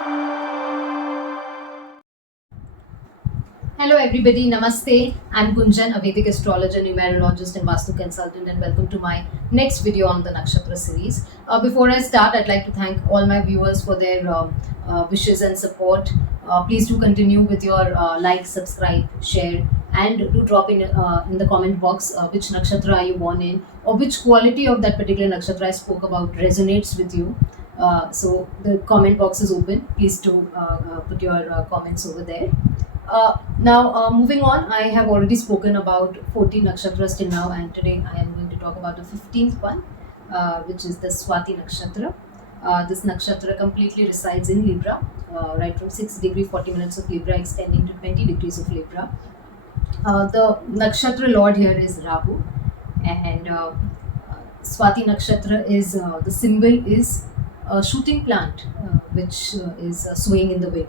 Hello everybody, Namaste. I'm Gunjan, a Vedic astrologer, numerologist and Vastu consultant, and welcome to my next video on the Nakshatra series. Before I start, I'd like to thank all my viewers for their wishes and support. Please do continue with your like, subscribe, share, and do drop in the comment box which nakshatra are you born in, or which quality of that particular nakshatra I spoke about resonates with you. So the comment box is open. Please do put your comments over there. Now, moving on, I have already spoken about 14 nakshatras till now, and today I am going to talk about the 15th one, which is the Swati nakshatra. This nakshatra completely resides in Libra, right from 6 degree 40 minutes of Libra extending to 20 degrees of Libra. The nakshatra lord here is Rahu, and Swati nakshatra is the symbol is a shooting plant, which is swaying in the wind.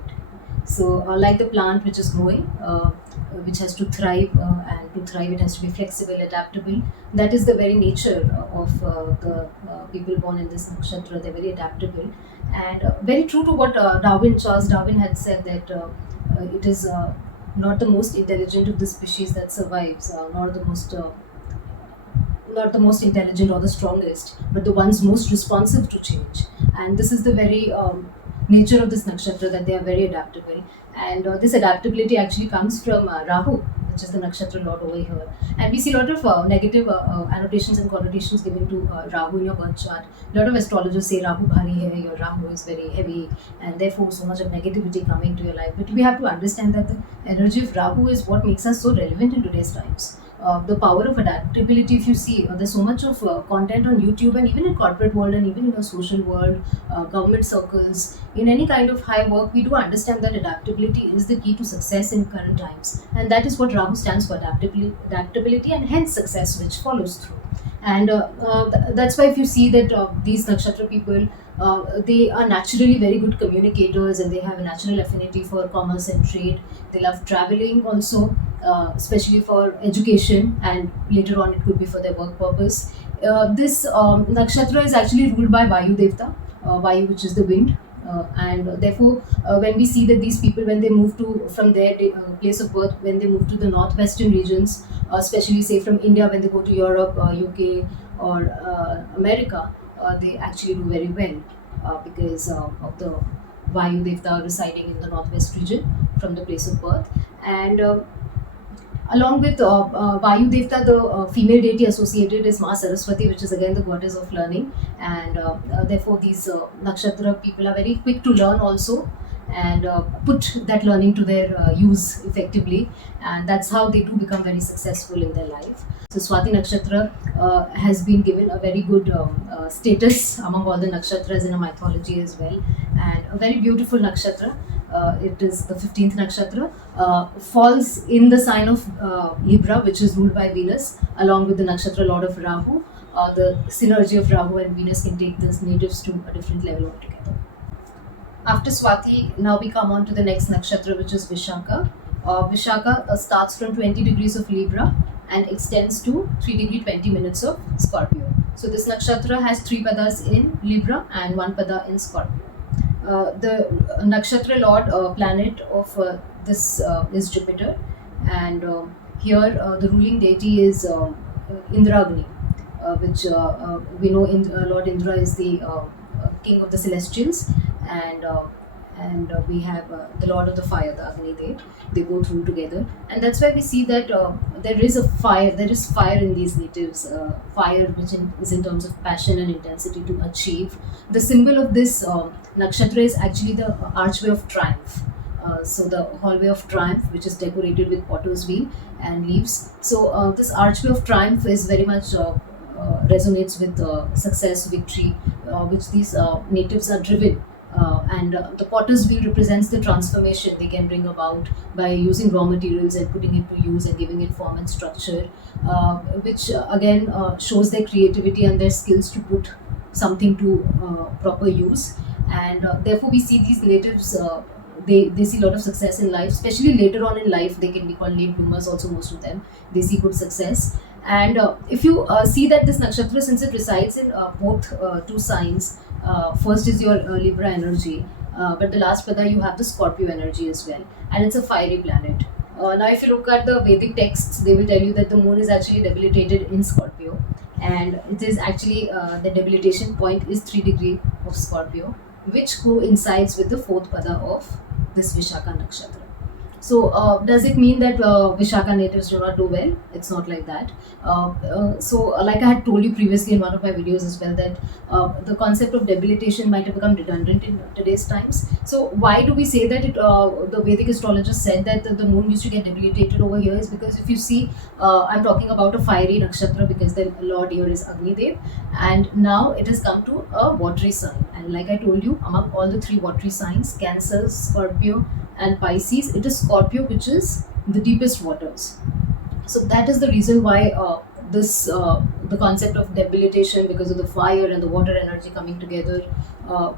So, like the plant which is growing, which has to thrive, and to thrive, it has to be flexible, adaptable. That is the very nature of the people born in this nakshatra. They're very adaptable, and very true to what Charles Darwin had said, that it is not the most intelligent of the species that survives, not the most intelligent or the strongest, but the ones most responsive to change. And this is the very nature of this nakshatra, that they are very adaptable. And this adaptability actually comes from Rahu, which is the nakshatra lord over here. And we see a lot of negative annotations and connotations given to Rahu in your birth chart. A lot of astrologers say Rahu bhari hai, your Rahu is very heavy, and therefore so much of negativity coming to your life. But we have to understand that the energy of Rahu is what makes us so relevant in today's times. The power of adaptability, if you see, there's so much of content on YouTube, and even in corporate world, and even in the social world, government circles, in any kind of high work, we do understand that adaptability is the key to success in current times, and that is what Rahu stands for: adaptability, and hence success, which follows through. And that's why if you see that these nakshatra people, they are naturally very good communicators, and they have a natural affinity for commerce and trade. They love traveling also, especially for education, and later on it could be for their work purpose. This nakshatra is actually ruled by Vayu Devta, Vayu, which is the wind. And therefore, when we see that these people, when they move to from their place of birth, when they move to the northwestern regions, especially say from India, when they go to Europe, UK, or America, they actually do very well, because of the Vayu Devta residing in the northwest region from the place of birth. And along with Vayu Devta, the female deity associated is Ma Saraswati, which is again the goddess of learning. And therefore, these nakshatra people are very quick to learn also, and put that learning to their use effectively. And that's how they do become very successful in their life. So, Swati nakshatra has been given a very good status among all the nakshatras in a mythology as well. And a very beautiful nakshatra. It is the 15th nakshatra, falls in the sign of Libra, which is ruled by Venus, along with the nakshatra lord of Rahu. The synergy of Rahu and Venus can take the natives to a different level altogether. After Swati, now we come on to the next nakshatra, which is Vishaka. Vishaka starts from 20 degrees of Libra and extends to 3 degree 20 minutes of Scorpio. So this nakshatra has 3 padas in Libra and 1 pada in Scorpio. The nakshatra lord planet of this is Jupiter, and here the ruling deity is Indragni, which we know Lord Indra is the king of the celestials, and we have the lord of the fire, the Agni Dev. They go through together, and that's why we see that there is fire in these natives, fire which is in terms of passion and intensity to achieve. The symbol of this nakshatra is actually the archway of triumph. So the hallway of triumph, which is decorated with potter's wheel and leaves. So this archway of triumph is very much resonates with success, victory, which these natives are driven. And the potter's wheel represents the transformation they can bring about by using raw materials and putting it to use and giving it form and structure, which again shows their creativity and their skills to put something to proper use. And therefore we see these natives, they see a lot of success in life, especially later on in life. They can be called late bloomers also, most of them. They see good success. And if you see that this nakshatra, since it resides in both two signs, first is your Libra energy, but the last pada you have the Scorpio energy as well, and it's a fiery planet. Now, if you look at the Vedic texts, they will tell you that the moon is actually debilitated in Scorpio, and it is actually the debilitation point is 3 degree of Scorpio, which coincides with the fourth pada of this Vishaka nakshatra. So, does it mean that Vishaka natives do not do well? It's not like that. Like I had told you previously in one of my videos as well, that the concept of debilitation might have become redundant in today's times. So, why do we say that the Vedic astrologers said that the moon used to get debilitated over here? Is because if you see, I'm talking about a fiery nakshatra because the Lord here is Agni Dev, and now it has come to a watery sign. And like I told you, among all the three watery signs, Cancer, Scorpio, and Pisces, it is Scorpio which is the deepest waters. So that is the reason why the concept of debilitation because of the fire and the water energy coming together. Uh,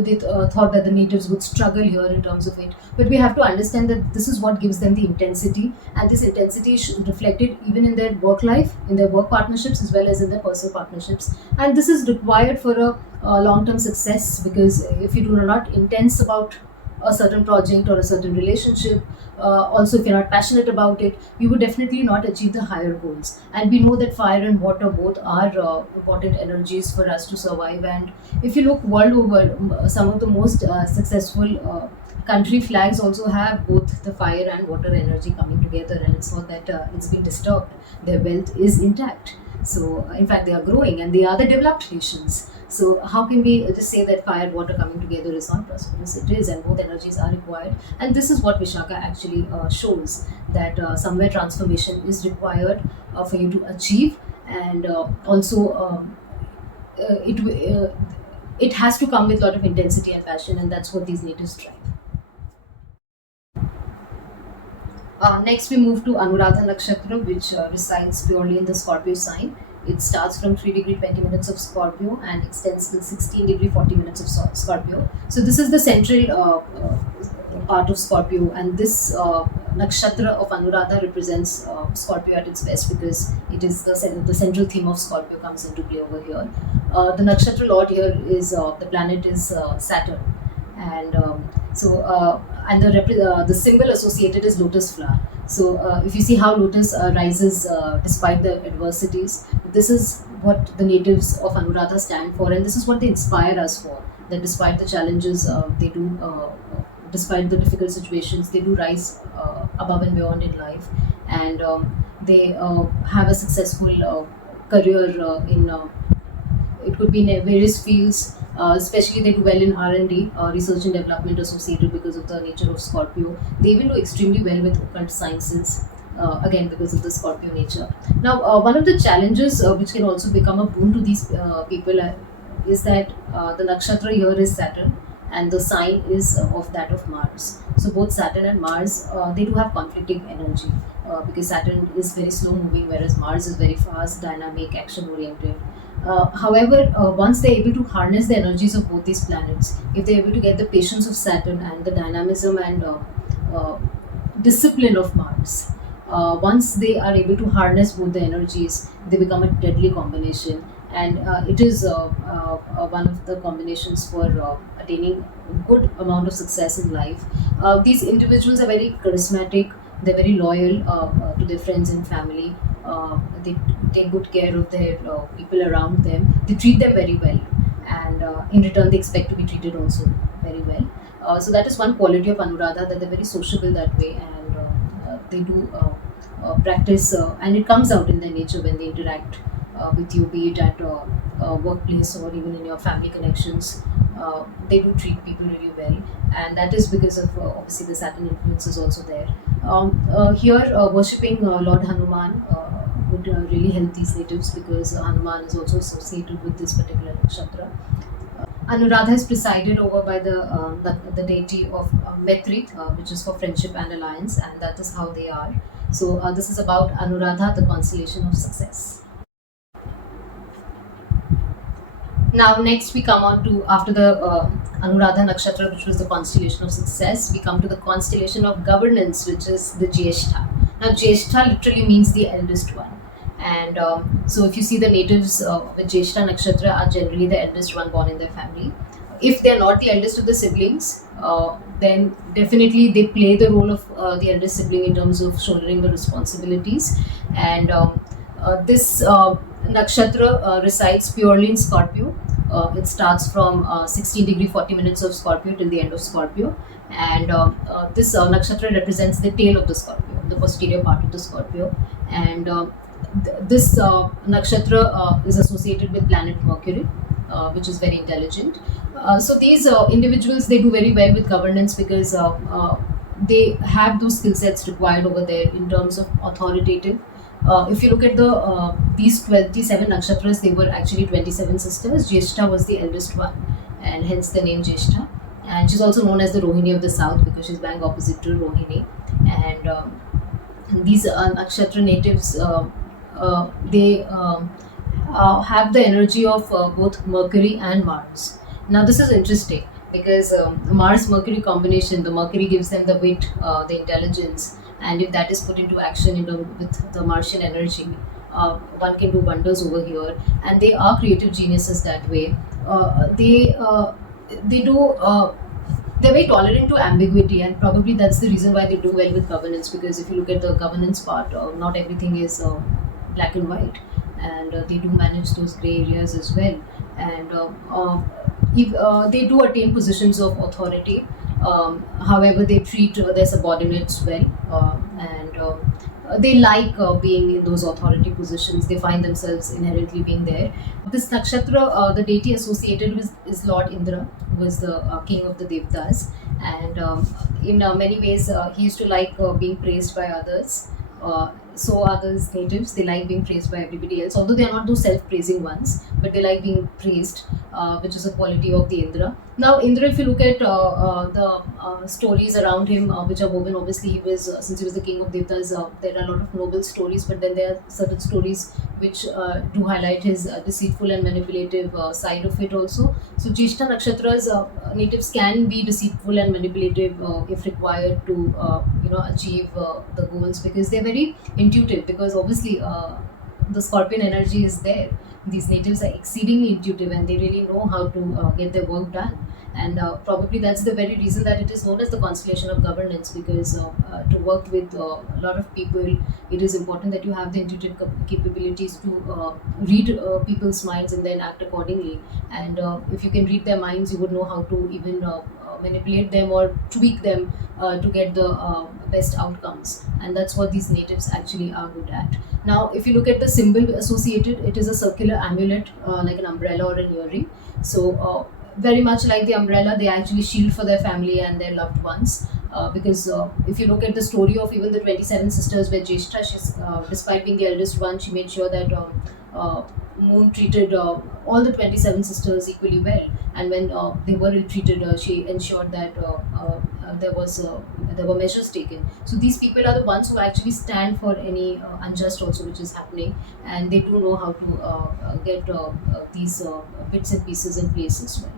they thought that the natives would struggle here in terms of it, but we have to understand that this is what gives them the intensity, and this intensity is reflected even in their work life, in their work partnerships as well as in their personal partnerships, and this is required for a long-term success, because if you do not intense about a certain project or a certain relationship, also if you're not passionate about it, you would definitely not achieve the higher goals. And we know that fire and water both are important energies for us to survive. And if you look world over, some of the most successful country flags also have both the fire and water energy coming together, and it's not that it's been disturbed. Their wealth is intact. So in fact they are growing and they are the developed nations. So how can we just say that fire and water coming together is not prosperous? It is, and both energies are required. And this is what Vishaka actually shows, that somewhere transformation is required for you to achieve, and also it has to come with a lot of intensity and passion, and that's what these natives try. Next, we move to Anuradha Nakshatra, which resides purely in the Scorpio sign. It starts from 3 degree 20 minutes of Scorpio and extends till 16 degree 40 minutes of Scorpio. So, this is the central part of Scorpio, and this nakshatra of Anuradha represents Scorpio at its best, because it is the central theme of Scorpio comes into play over here. The nakshatra lord here is the planet is Saturn, and the symbol associated is lotus flower. So if you see how lotus rises despite the adversities, this is what the natives of Anuradha stand for, and this is what they inspire us for. That despite the challenges, despite the difficult situations, they do rise above and beyond in life, and they have a successful career in. It could be in various fields, especially they do well in R&D, research and development associated because of the nature of Scorpio. They even do extremely well with occult sciences, again because of the Scorpio nature. Now, one of the challenges which can also become a boon to these people is that the nakshatra here is Saturn, and the sign is of that of Mars. So both Saturn and Mars, they do have conflicting energy, because Saturn is very slow moving, whereas Mars is very fast, dynamic, action oriented. However, once they're able to harness the energies of both these planets, if they're able to get the patience of Saturn and the dynamism and uh, discipline of Mars, once they are able to harness both the energies, they become a deadly combination. And it is one of the combinations for attaining a good amount of success in life. These individuals are very charismatic, they're very loyal to their friends and family. They take good care of their people around them. They treat them very well, and in return, they expect to be treated also very well. So that is one quality of Anuradha, that they're very sociable that way, and they do practice, and it comes out in their nature when they interact with you, be it at a workplace or even in your family connections. They do treat people really well, and that is because of obviously the Saturn influence is also there. Here, worshipping Lord Hanuman would really help these natives, because Hanuman is also associated with this particular nakshatra. Anuradha is presided over by the deity of Maitri, which is for friendship and alliance, and that is how they are. So this is about Anuradha, the constellation of success. Now, next we come on to, after the Anuradha Nakshatra, which was the constellation of success, we come to the constellation of governance, which is the Jyeshtha. Now, Jyeshtha literally means the eldest one. And so, if you see the natives with Jyeshtha Nakshatra are generally the eldest one born in their family. if they're not the eldest of the siblings, then definitely they play the role of the eldest sibling in terms of shouldering the responsibilities. And this nakshatra resides purely in Scorpio. It starts from 16 degree 40 minutes of Scorpio till the end of Scorpio. And this nakshatra represents the tail of the Scorpio, the posterior part of the Scorpio. And this nakshatra is associated with planet Mercury, which is very intelligent. So these individuals, they do very well with governance because they have those skill sets required over there in terms of authoritative. If you look at these 27 nakshatras, they were actually 27 sisters. Jyeshtha was the eldest one, and hence the name Jyeshtha. And she's also known as the Rohini of the South because she's bang opposite to Rohini. And these nakshatra natives, they have the energy of both Mercury and Mars. Now, this is interesting because Mars Mercury combination, the Mercury gives them the wit, the intelligence, and if that is put into action with the Martian energy, one can do wonders over here. And they are creative geniuses that way. They do. They're very tolerant to ambiguity, and probably that's the reason why they do well with governance. Because if you look at the governance part, not everything is black and white, and they do manage those gray areas as well. And if they do attain positions of authority, however, they treat their subordinates well, and they like being in those authority positions. They find themselves inherently being there. This nakshatra, the deity associated with is Lord Indra, who was the king of the Devtas, and in many ways he used to like being praised by others. So are those natives. They like being praised by everybody else, although they are not those self-praising ones, but they like being praised, which is a quality of the Indra. Now, Indra, if you look at the stories around him, which are woven, obviously he was, since he was the king of Devtas, there are a lot of noble stories, but then there are certain stories which do highlight his deceitful and manipulative side of it also. So, Jyeshtha Nakshatra's natives can be deceitful and manipulative if required to, achieve the goals, because they're very intuitive, because obviously the Scorpion energy is there. These natives are exceedingly intuitive and they really know how to get their work done. And probably that's the very reason that it is known as the constellation of governance, because to work with a lot of people, it is important that you have the intuitive capabilities to read people's minds and then act accordingly. And if you can read their minds, you would know how to even manipulate them or tweak them to get the best outcomes. And that's what these natives actually are good at. Now, if you look at the symbol associated, it is a circular amulet, like an umbrella or an earring. So very much like the umbrella, they actually shield for their family and their loved ones. Because if you look at the story of even the 27 sisters, where Jyeshtha, despite being the eldest one, she made sure that Moon treated all the 27 sisters equally well. And when they were ill-treated, she ensured that there were measures taken. So these people are the ones who actually stand for any unjust also which is happening, and they do know how to get these bits and pieces in place as well.